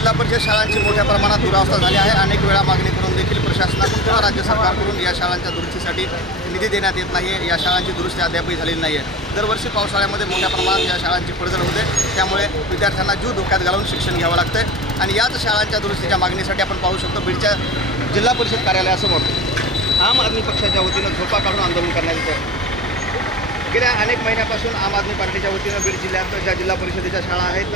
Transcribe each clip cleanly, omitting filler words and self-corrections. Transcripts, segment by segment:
जिल्हा परिषद शाळांची मोठ्या प्रमाणात दुरावस्था झाली आहे। अनेक वेळा मागणी करून देखील प्रशासनाकडून किंवा राज्य सरकारकडून या शाळांच्या दुरुस्तीसाठी निधी देण्यात येत नाही आहे। या शाळांची दुरुस्ती अद्यापही झालेली नाही आहे। दरवर्षी पावसाळ्यामध्ये मोठ्या प्रमाणात या शाळांची पडझड होते, त्यामुळे विद्यार्थ्यांना जीव धोक्यात घालून शिक्षण घ्यावं लागतं आणि याच शाळांच्या दुरुस्तीच्या मागणीसाठी आपण पाहू शकतो बीडच्या जिल्हा परिषद कार्यालयासमोर आम आदमी पक्षाच्या वतीनं झोपा काढून आंदोलन करण्यात येतं। गेल्या अनेक महिन्यापासून आम आदमी पार्टीच्या वतीनं बीड जिल्ह्यात ज्या जिल्हा परिषदेच्या शाळा आहेत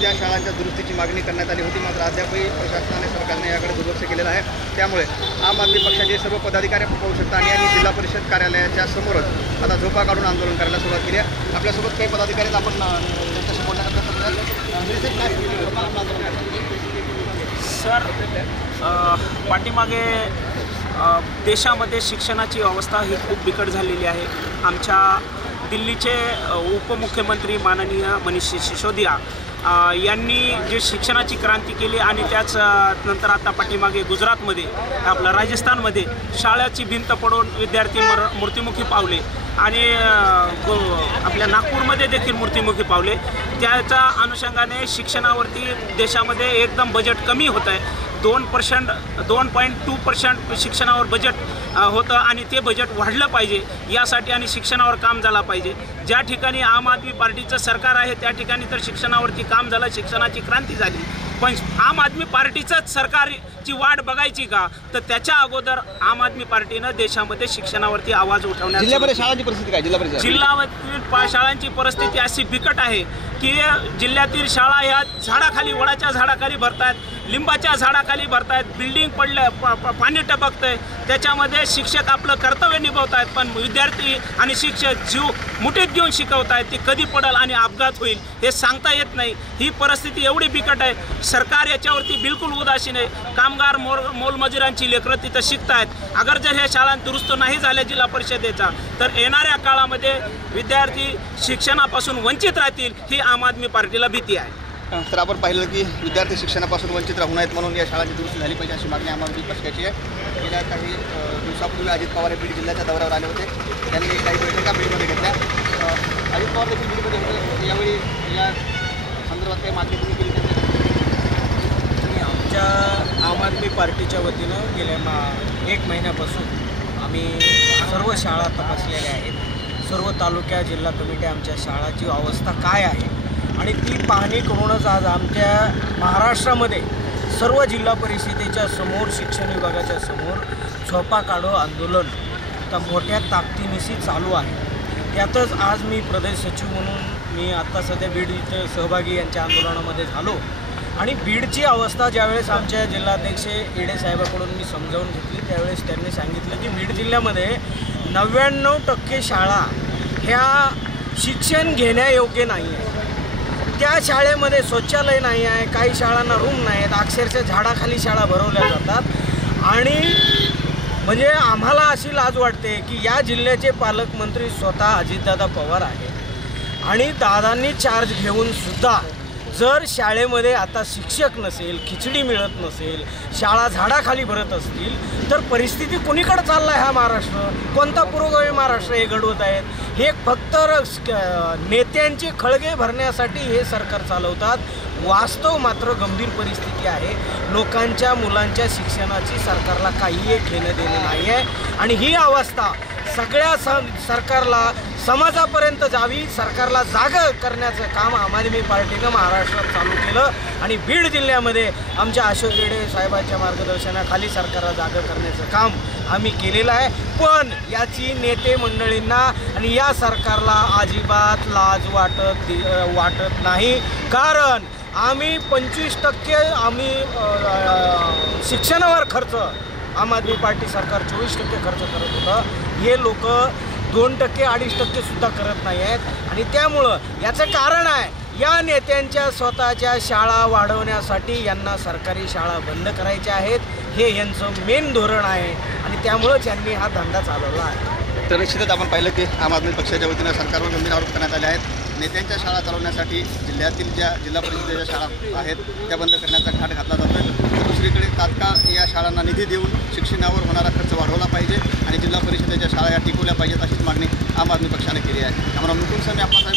त्या शाळांच्या दुरुस्तीची मागणी करण्यात आली होती, मात्र अद्यापही प्रशासनाने सरकारने याकडे दुर्लक्ष केलेलं आहे। त्यामुळे आम आदमी पक्षाचे सर्व पदाधिकारी आपण पाहू शकता आणि यांनी जिल्हा परिषद कार्यालयाच्या समोरच आता झोपा काढून आंदोलन करायला सुरुवात केली आहे। आपल्यासोबत काही पदाधिकारी आहेत, आपण त्यांच्याशी बोलण्याचा सर, पाठीमागे देशामध्ये शिक्षणाची अवस्था ही खूप बिकट झालेली आहे। आमच्या दिल्लीचे उपमुख्यमंत्री माननीय मनीष सिसोदिया यांनी जे शिक्षणाची क्रांती केली आणि त्याच नंतर आता पाठीमागे गुजरातमध्ये आपलं राजस्थानमध्ये शाळेची भिंत पडून विद्यार्थी मृत्युमुखी पावले आणि आपल्या नागपूरमध्ये देखील मृत्युमुखी पावले। त्याच्या अनुषंगाने शिक्षणावरती देशामध्ये एकदम बजेट कमी होत आहे। 2.2% शिक्षणावर बजेट होतं आणि ते बजेट वाढलं पाहिजे यासाठी आणि शिक्षणावर काम झालं पाहिजे। ज्या ठिकाणी आम आदमी पार्टीचं सरकार आहे त्या ठिकाणी तर शिक्षणावरती काम झालं, शिक्षणाची क्रांती झाली, पण आम आदमी सरकारची सरकारची वाट बघायची का? तर त्याच्या अगोदर आम आदमी पार्टीनं देशामध्ये शिक्षणावरती आवाज उठवण्यात शाळांची परिस्थिती काय? जिल्ह्यातील शाळांची परिस्थिती अशी बिकट आहे की जिल्ह्यातील शाळा ह्या झाडाखाली, वडाच्या झाडाखाली भरतात, लिंबाच्या झाडाखाली भरतायत, बिल्डिंग पडल्या, पाणी टपकतंय, त्याच्यामध्ये शिक्षक आपलं कर्तव्य निभावत आहेत, पण विद्यार्थी आणि शिक्षक जीव मुठीत घेऊन शिकवत आहेत। ती कधी पडेल आणि अपघात होईल हे सांगता येत नाही। ही परिस्थिती एवढी बिकट आहे, सरकार याच्यावरती बिलकुल उदासीन आहे। कामगार मोलमजुरांची लेकरं तिथं शिकत आहेत। अगर जर ह्या शाळा दुरुस्त नाही झाल्या जिल्हा परिषदेचा तर येणाऱ्या काळामध्ये विद्यार्थी शिक्षणापासून वंचित राहतील, ही आम आदमी पार्टीला भीती आहे। तर आपण पाहिलं की विद्यार्थी शिक्षणापासून वंचित राहू नयेत म्हणून या शाळांची दुरुस्ती झाली पाहिजे अशी मागणी आम आदमी पक्षाची आहे। गेल्या काही दिवसापूर्वी अजित पवार हे बीड जिल्ह्याच्या दौऱ्यावर आले होते, त्यांनी काही बैठका बीडमध्ये घेतल्या। अजित पवार देखील बीडमध्ये होते, यावेळी या संदर्भात काही मागणी तुम्ही केली? आमच्या आम आदमी पार्टीच्या वतीनं गेल्या 1 महिन्यापासून आम्ही सर्व शाळा तपासलेल्या आहेत। सर्व तालुक्या जिल्हा कमिटी आमच्या शाळाची अवस्था काय आहे आणि ती पाहणी करूनच आज आमच्या महाराष्ट्रामध्ये सर्व जिल्हा परिषदेच्या समोर, शिक्षण विभागाच्या समोर झोपा काढो आंदोलन आता मोठ्या ताकदीनिशी चालू आहे। त्यातच आज मी प्रदेश सचिव म्हणून मी आत्ता सध्या बीड इथं सहभागी यांच्या आंदोलनामध्ये झालो आणि बीडची अवस्था ज्यावेळेस आमच्या जिल्हाध्यक्ष येडे साहेबाकडून मी समजावून घेतली त्यावेळेस त्यांनी सांगितलं की बीड जिल्ह्यामध्ये 99% शाळा ह्या शिक्षण घेण्यायोग्य नाही आहे। त्या शाळेमध्ये शौचालय नाही आहे, काही शाळांना रूम नाही आहेत, अक्षरशः झाडाखाली शाळा भरवल्या जातात आणि म्हणजे आम्हाला अशी लाज वाटते की या जिल्ह्याचे पालकमंत्री स्वतः अजितदादा पवार आहे आणि दादांनी चार्ज घेऊन सुद्धा जर शाळेमध्ये आता शिक्षक नसेल, खिचडी मिळत नसेल, शाळा झाडाखाली भरत असतील तर परिस्थिती कुणीकडे चालला आहे? हा महाराष्ट्र कोणता पुरोगामी महाराष्ट्र हे घडवत आहेत? हे फक्त नेत्यांचे खळगे भरण्यासाठी हे सरकार चालवतात। वास्तव मात्र गंभीर परिस्थिती आहे। लोकांच्या मुलांच्या शिक्षणाची सरकारला काहीही घेणं देणं नाही आहे आणि ही अवस्था सगळ्या सरकारला समाजापर्यंत जावी, सरकारला जागं करण्याचं काम आम आदमी पार्टीनं महाराष्ट्रात चालू केलं आणि बीड जिल्ह्यामध्ये आमच्या अशोक येडे साहेबांच्या मार्गदर्शनाखाली सरकारला जागं करण्याचं काम आम्ही केलेलं आहे। पण याची नेते मंडळींना आणि या सरकारला अजिबात लाज वाटत नाही, कारण आम्ही 25% आम्ही शिक्षणावर खर्च, आम आदमी पार्टी सरकार 24% खर्च करत होतं, हे लोक 2%, 2.5% सुद्धा करत नाही आहेत आणि त्यामुळं याचं कारण आहे या नेत्यांच्या स्वतःच्या शाळा वाढवण्यासाठी यांना सरकारी शाळा बंद करायच्या आहेत, हे यांचं मेन धोरण आहे आणि त्यामुळंच यांनी हा धंदा चालवला आहे। तर निश्चितच आपण पाहिलं की आम आदमी पक्षाच्या वतीनं सरकारवर गंभीर आरोप करण्यात आले आहेत। नेत्यांच्या शाळा चालवण्यासाठी जिल्ह्यातील ज्या जिल्हा परिषदेच्या शाळा आहेत त्या बंद करण्याचा घाट घातला जातो आहे। दुसरीकडे तात्काळ या शाळांना निधी देऊन शिक्षणावर होणारा खर्च वाढवला पाहिजे आणि जिल्हा परिषदेच्या शाळा या टिकवल्या पाहिजेत अशीच मागणी आम आदमी पक्षाने केली आहे। आम्हाला मुकुंद स्वामी आपला साहेब